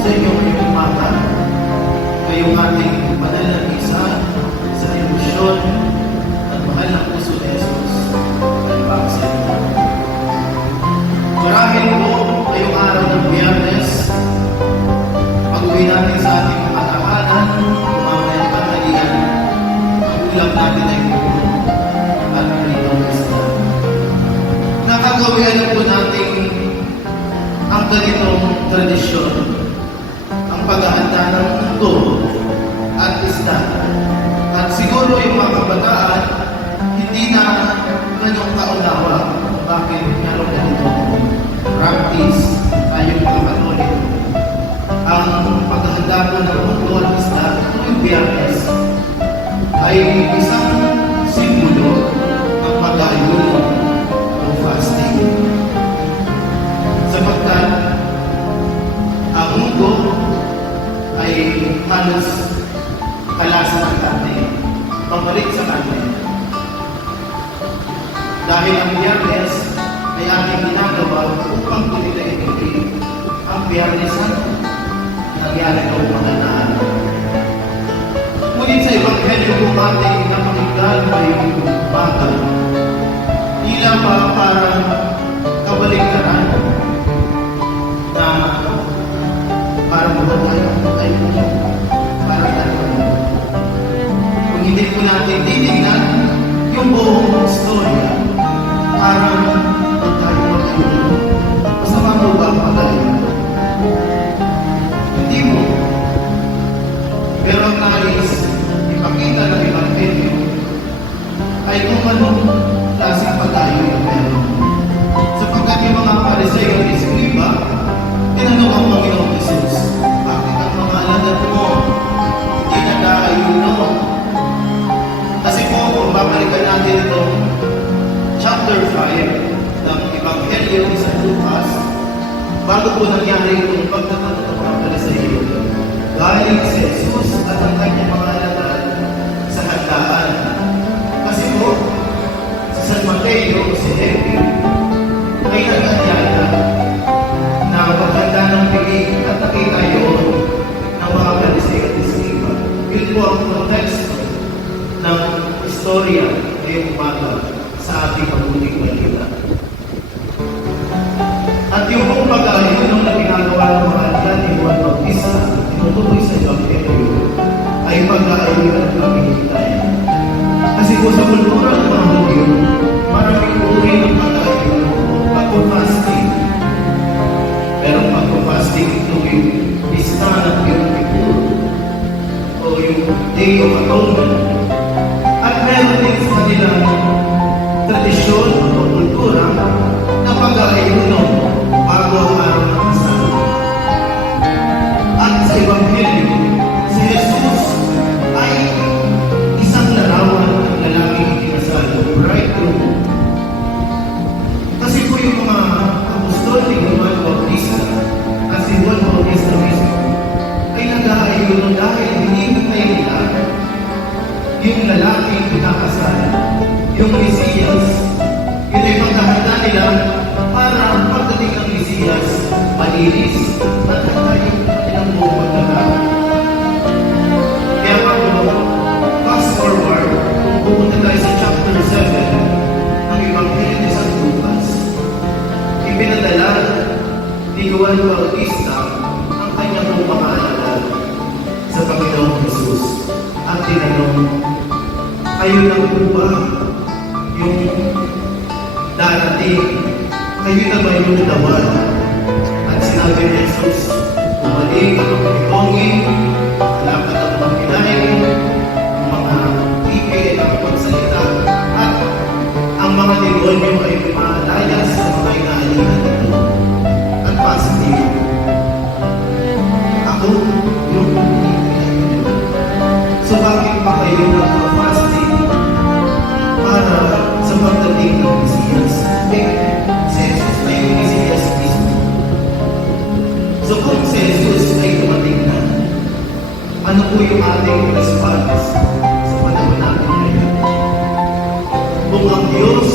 sa inyo ngayong umaga, ngayong ating banal na misa sa emosyon at mahal na puso ni Jesus at baksin. Marahil po ngayong araw ng Biyernes, pag-uwi natin sa ating mga tahanan, mamaya ng tanghalian, ang ulam natin ay puno at palitong isda. Nakagawian po natin ang ganitong tradisyon, ang paghahanda ng mundo at isda. At siguro yung mga kabataan, hindi na ganong kaunawa bakit meron ganitong practice tayong mga Katoliko. Ang paghahanda po ng mundo at isda tuwing Biyernes ay isang simbolo ng pag-ayuno o fasting. Sapagkat ang mundo ay halos kalasa ng karne, pabalik sa karne. Dahil ang Biyernes ay ating ginagawa upang pinitay-pinitay ang Biyernes Santo na nangyari ng panganaan. Ngunit sa Ebanghelyo kung ating napakinggan ngayong umaga, tila ba parang kabaligtaran na parang buhat ay parang talagang. Kung hindi po natin titignan yung buong storya, parang tayo mag-ayuno. Masama mo ba ang pag-ayuno? Hindi mo. Pero ang nais ipakita ng Ebanghelyo ay kung anong klaseng pag-ayuno meron. Sapagkat yung mga Pariseo at Eskriba, tinanong ang Panginoong Jesus, bakit ang mga alagad mo hindi nag-aayuno? Kasi po, kung babalikan natin itong chapter 5 ng Ebanghelyo ni San Lucas, bago po nangyari itong pagtatanong ng mga Pariseo, galing si Jesus at ang kanyang mga alagad sa handaan. Kasi po, si San Mateo, si Henry, ay nag-anyaya na paghanda ng bibig at nakita yun ng mga Pariseo at Eskriba. Yun po ang konteksto ng istorya ngayong umaga sa ating mabuting balita. At yung buong pag-ayuno na ginagawa ng mga alagad ni Juan Bautista, tinutukoy sa Ebanghelyo, ay pag-ayuno ng pagkikitay. Kasi po sa kultura ng mga Hudyo, maraming uri ng pag-ayuno o pag-fasting. Pero pag-fasting ito yung lista ng Yom Kippur o yung Day of Atonement. At meron din sa kanilang tradisyon o kultura na pag-ayuno bago ang araw ng kasal. At sa Ebanghelyo, si Jesus ay isang larawan ng lalaking ikinasal, bridegroom. Kasi po yung mga apostol ni Juan Bautista at si Juan Bautista mismo ay nag-aayuno dahil hinihintay nila yung lalaking pinakasal, yung Mesiyas. Yun ay paghahanda nila para ang pagdating ng Mesiyas malinis at handa yung kanilang buong pagkakataon. Kaya nga po, fast forward, kung pupunta tayo sa chapter 7 ng Ebanghelyo ni San Lucas, ipinadala ni Juan Bautista ang kanyang mga alagad sa Panginoong Jesus at tinanong, kayo na po ba yung darating? Kayo na ba yung dawal? At sinabi ni Jesus, bumalik ang pagkitongi, dapat ang mga kinahin, ang mga ipig ay nakapagsalita, at ang mga demonyo ay pumalayas sa mga inaalihan nito. At positive, ako yung ipig. So bakit pa kayo nagpa-fasting para sa pagdating ng Mesiyas? Si Jesus na yung Mesiyas mismo. So kung si Jesus ay dumating na, ano po yung ating response sa panahon natin ngayon? Kung ang Diyos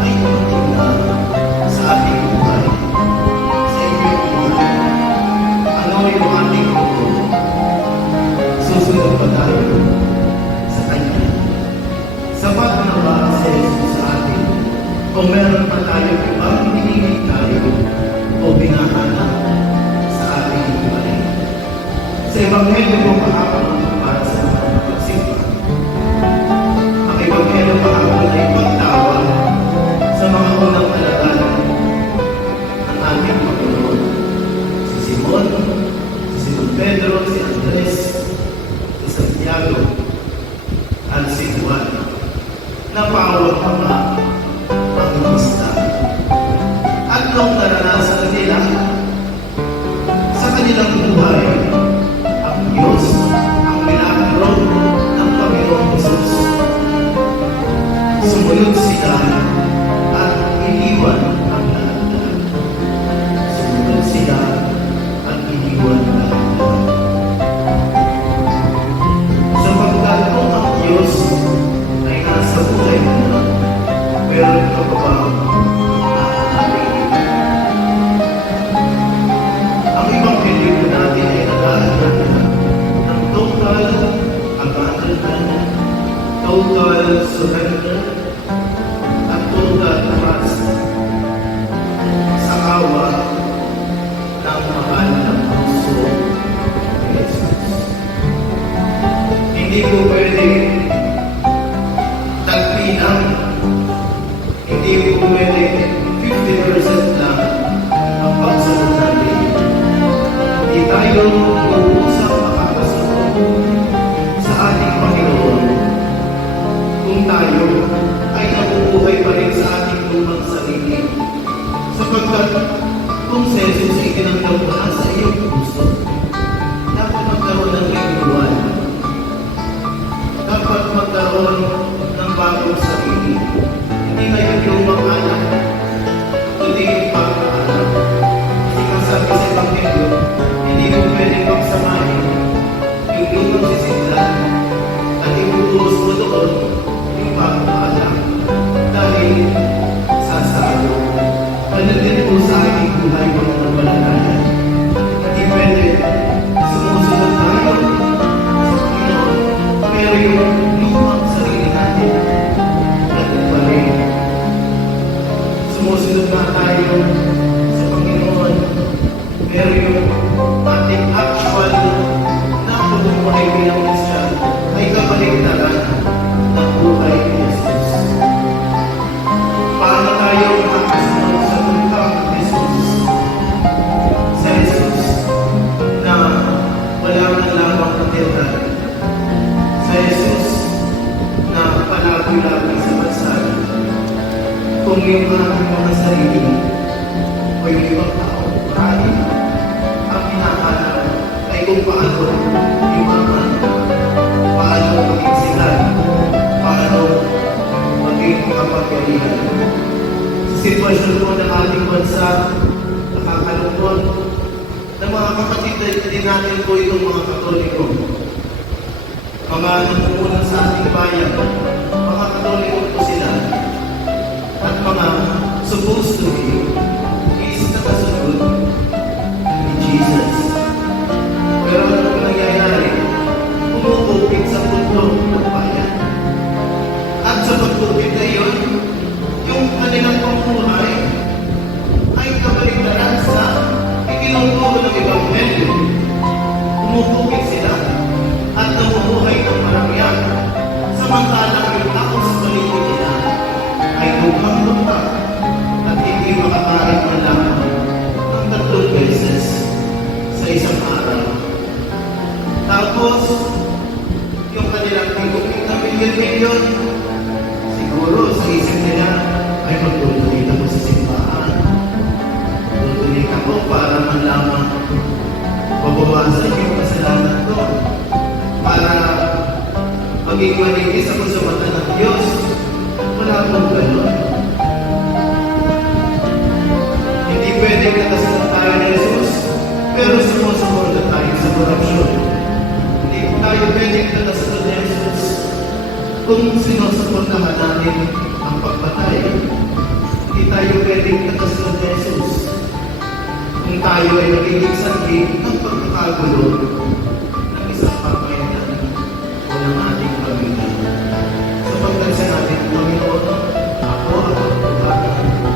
ay dumating na sa ating buhay, sa inyong buhay, ano yung tayo ibang hinihingi tayo o binahanap sa ating buhay. Sa Ebanghelyo po kahapon para sa mga pagsimba, ang Ebanghelyo kahapon ay pagtawag sa mga unang alagad ng ating Panginoon. Si Simon Pedro, si Andres, si Santiago, at si Juan. Napawag mga pangingista. At nung naranasan nila sa kanilang buhay ang Diyos, ang milagro ng Panginoong Jesus, sumunod sila at iniwan ang lahat. Sumunod sila at iniwan ang lahat. Sapagkat kung ang Diyos ay nasa buhay mo, meron ka pa ba ang Ebanghelyo po natin ay nag-aalala ng total abandonment, total surrender, at total trust sa awa ng mahal ng puso ni Jesus. Hindi po pwede tagpinang, hindi po pwede 50% lang ang pagsunod natin. Hindi tayo uusang makakasunod sa ating Panginoon kung tayo ay nabubuhay pa rin sa ating lumang sarili. Sapagkat kung si Jesus ay tinanggap mo na sa iyong puso, dapat magkaroon ng renewal. Dapat magkaroon ng bagong sarili. Hindi na yung lumang anak, kundi yung bagong anak. Kasi masabi sa Ebanghelyo, hindi mo pwedeng pagsamahin yung lumang sisigla at ibubuhos mo doon yung bagong anak. Dahil sasalo. Ganun din po sa ating buhay mga nabalagayan. Hindi pwede sumusunod tayo sa Panginoon, pero yung lumang sarili natin natin pa rin. Sumusunod na tayo sa Panginoon, pero yung ating actual na pagbubuhay bilang Kristiyan ay kabaligtaran ng buhay ni Jesus. Paano tayo makasunod sa tuntang Jesus? Sa Jesus na wala nang lamang katitran. Sa Jesus na palagoy-lagoy sa bansa. Kung yung ating mga sarili o yung ibang tao, marami ang hinahanap ay kung paano yumaman, paano maging sila, paano maging makapagyarihan. Sa sitwasyon po ng ating bansa, nakakalungkot na mga kapatid din natin po itong mga Katoliko. Mga nangunguna sa ating bayan, mga Katoliko po sila. At mga supposed to be is nakasunod ni Jesus. Pero ano po nangyayari? Pumupupit sa puntong ng bayan. At sa pagpupit na yun, yung kanilang pamumuhay ay kabaligtaran sa itinuturo ng Ebanghelyo. Pumupupit sila at namumuhay ng maramihan. Samantalang yung tao sa paligid nila ay lupang-lupa at hindi makakain man lamang ng 3 beses sa isang araw. Tapos, yung kanilang higupin na milyon-milyon, siguro sa isip nila ay magtutulit ako sa simbahan. Tutulit ako para man lamang mabawasan yung kasalanan ko. Para maging manigis ako sa mata ng Diyos. Wala pong gano'n. Hindi pwedeng nakasunod tayo ni Jesus, pero sumusunod na tayo sa korupsyon. Hindi tayo pwedeng nakasunod ni Jesus kung sinusuportahan natin ang pagpatay. Hindi tayo pwedeng nakasunod ni Jesus kung tayo ay nagiging sanhi ng pagkakagulo ng isang pamayanan o ng ating pamilya. Sapagkat sa natin, Panginoon, ako ang pagkakagulo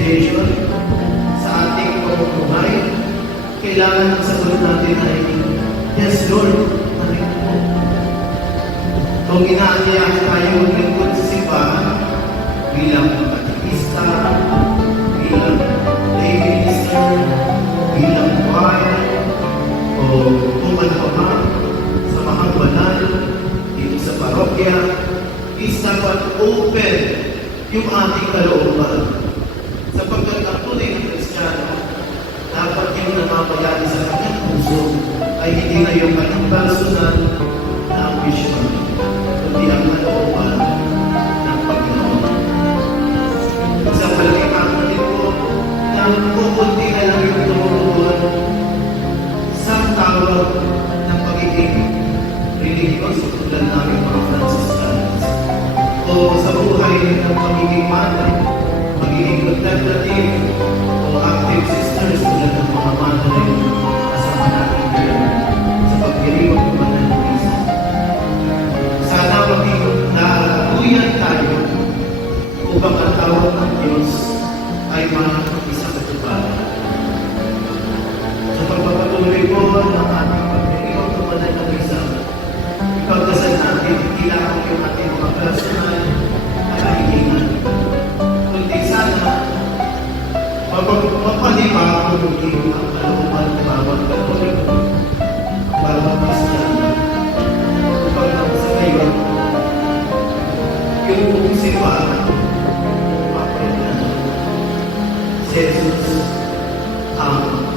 dedication sa ating pamumuhay, kailangan ang sagot natin ay, yes, Lord, narin po. Kung inaanyayahan tayo maglingkod sa simbahan, bilang katikista, bilang lay minister, bilang choir, o kung ano pa man, sa mahang banal, dito sa parokya, is dapat open yung ating kalooban. Sapagkat ang tunay na Kristiyano, dapat yung namamayari sa kanyang puso ay hindi na yung kanyang personal na ambisyon, kundi ang kalooban ng Panginoon. Sa palakitaan din po, na kukunti na lang yung tumutuan sa tawag ng pagiging religious, tulad namin mga Franciscans, o sa buhay ng pagiging madre, magiging contemplative, o active sisters, tulad ng mga madre kasama natin ngayon sa pagdiriwang ng banal na misa. Sana maging natuluyan tayo upang ang tawag ng Diyos ay isang katuparan. Sa pagpapatuloy po ng ating pagdiriwang ng banal na misa, ipagdasal natin, hindi lang yung ating mga personal na kahilingan. Kundi sana, mapalipa kung hindi ang kalooban ng bawat Katoliko, bawat Kristiyano, upang sa ngayon, yung buong simbahan, mapalitan. Si Jesus ang